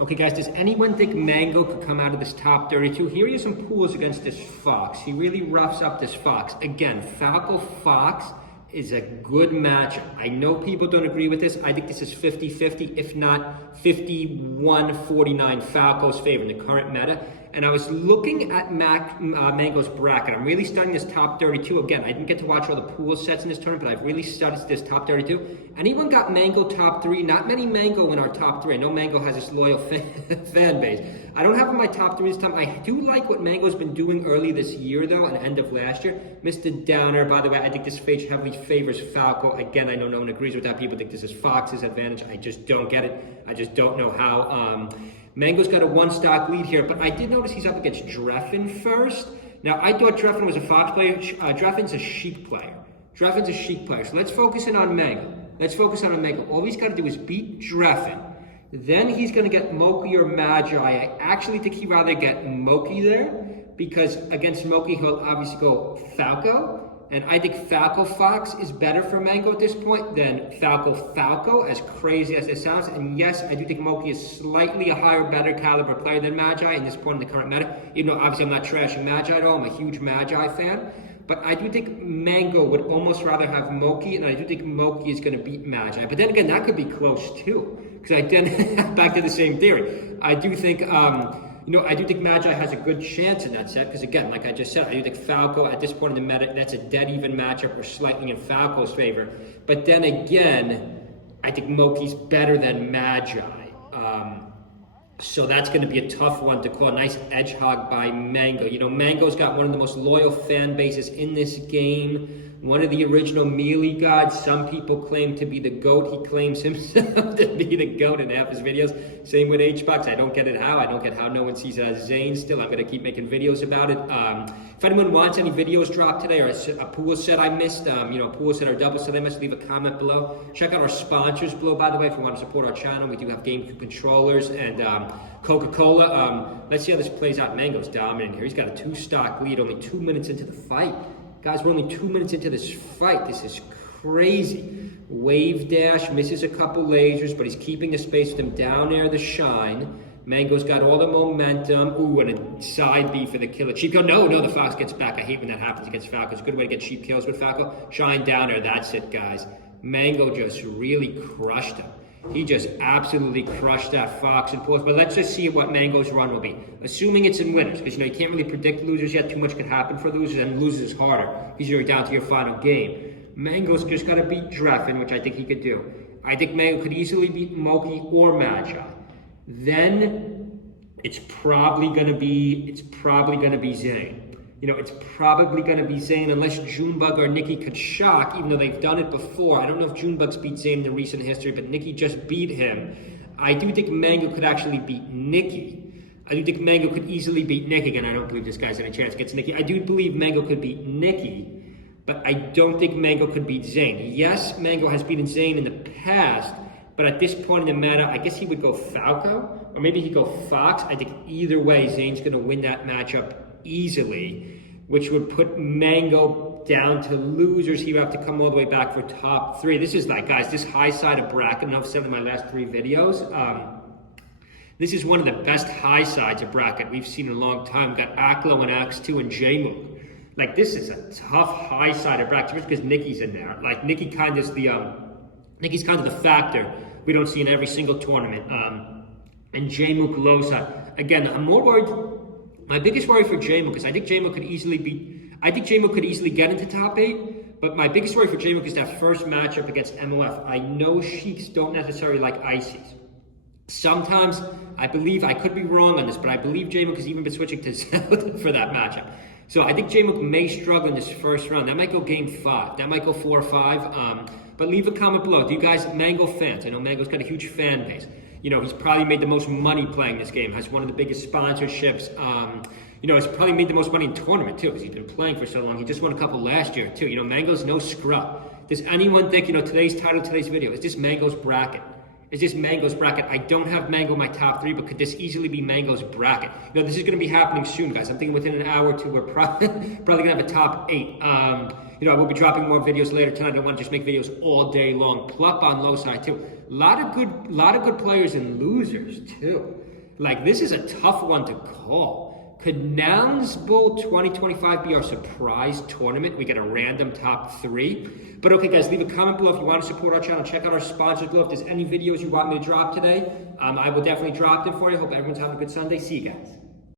Okay, guys, does anyone think Mango could come out of this top 32? Here he has some pools against this Fox. He really roughs up this Fox. Again, Falco Fox is a good matchup. I know people don't agree with this. I think this is 50-50, if not 51-49 Falco's favor in the current meta. And I was looking at Mango's bracket. I'm really studying this top 32. Again, I didn't get to watch all the pool sets in this tournament, but I've really studied this top 32. Anyone got Mango top 3? Not many Mango in our top 3. I know Mango has this loyal fan base. I don't have in my top 3 this time. I do like what Mango's been doing early this year, though, and end of last year. Mr. Downer, by the way, I think this fade heavily favors Falco. Again, I know no one agrees with that. People think this is Fox's advantage. I just don't get it. I just don't know how. Mango's got a one-stock lead here, but I did notice he's up against Dreffin first. Now, I thought Dreffin was a Fox player. Dreffin's a Sheik player. Dreffin's a Sheik player. So let's focus in on Mango. Let's focus on Mango. All he's got to do is beat Dreffin. Then he's going to get Moki or Magi. I actually think he'd rather get Moki there, because against Moki, he'll obviously go Falco. And I think Falco Fox is better for Mango at this point than Falco, as crazy as it sounds. And yes, I do think Moki is slightly a higher, better caliber player than Magi in this point in the current meta. Even though obviously I'm not trashing Magi at all. I'm a huge Magi fan. But I do think Mango would almost rather have Moki, and I do think Moki is going to beat Magi. But then again, that could be close too. Because I then, back to the same theory. I do think... I do think Magi has a good chance in that set because, again, like I just said, I do think Falco at this point in the meta, that's a dead even matchup or slightly in Falco's favor. But then again, I think Moki's better than Magi. So that's going to be a tough one to call. Nice edge hog by Mango. Mango's got one of the most loyal fan bases in this game. One of the original melee gods. Some people claim to be the GOAT. He claims himself to be the GOAT in half his videos. Same with HBox. I don't get it how. I don't get how no one sees it as Zane still. I'm going to keep making videos about it. If anyone wants any videos dropped today or a pool set I missed, a pool set or double set I missed, leave a comment below. Check out our sponsors below, by the way, if you want to support our channel. We do have GameCube controllers and Coca-Cola. Let's see how this plays out. Mango's dominant here. He's got a 2-stock lead, only 2 minutes into the fight. Guys, we're only 2 minutes into this fight. This is crazy. Wave dash, misses a couple lasers, but he's keeping the space with him down air, the shine. Mango's got all the momentum. Ooh, and a side B for the killer. Cheap kill. No, the Fox gets back. I hate when that happens against Falco. It's a good way to get cheap kills with Falco. Shine down air. That's it, guys. Mango just really crushed him. He just absolutely crushed that Fox in pools. But let's just see what Mango's run will be. Assuming it's in winners, because you can't really predict losers yet. Too much could happen for losers, and losers is harder because you're down to your final game. Mango's just got to beat Dreffin, which I think he could do. I think Mango could easily beat Moki or Magi. Then it's probably gonna be Zane. It's probably going to be Zane unless Junebug or Nikki could shock, even though they've done it before. I don't know if Junebug's beat Zane in the recent history, but Nikki just beat him. I do think Mango could actually beat Nikki. I do think Mango could easily beat Nikki. Again, I don't believe this guy's any chance against Nikki. I do believe Mango could beat Nikki, but I don't think Mango could beat Zane. Yes, Mango has beaten Zane in the past, but at this point in the meta, I guess he would go Falco, or maybe he'd go Fox. I think either way, Zane's going to win that matchup easily, which would put Mango down to losers. He would have to come all the way back for top 3. This is guys, this high side of bracket, and I've said in my last 3 videos, this is one of the best high sides of bracket we've seen in a long time. We've got Aklo and X2 and J-Mook. This is a tough high side of bracket, just because Nikki's in there. Nikki kind of is Nikki's kind of the factor we don't see in every single tournament. And J-Mook low side. Again, I'm more worried. My biggest worry for J-Mook is I think J-Mook could easily get into top 8, but my biggest worry for J-Mook is that first matchup against MOF. I know Sheiks don't necessarily like Ices. Sometimes, I believe, I could be wrong on this, but I believe J-Mook has even been switching to Zelda for that matchup. So I think J-Mook may struggle in this first round. That might go game 5. That might go 4 or 5. But leave a comment below. Do you guys, Mango fans? I know Mango's got a huge fan base. He's probably made the most money playing this game, has one of the biggest sponsorships. He's probably made the most money in tournament, too, because he's been playing for so long. He just won a couple last year, too. Mango's no scrub. Does anyone think, today's title of today's video, is this Mango's bracket? Is this Mango's bracket? I don't have Mango in my top 3, but could this easily be Mango's bracket? This is going to be happening soon, guys. I'm thinking within an hour or two, we're probably going to have a top 8. I will be dropping more videos later tonight. I don't want to just make videos all day long. Pluck on low side too. A lot of good players and losers too. Like, this is a tough one to call. Could Nouns Bowl 2025 be our surprise tournament? We get a random top 3. But okay, guys, leave a comment below if you want to support our channel. Check out our sponsors below. If there's any videos you want me to drop today, I will definitely drop them for you. Hope everyone's having a good Sunday. See you guys.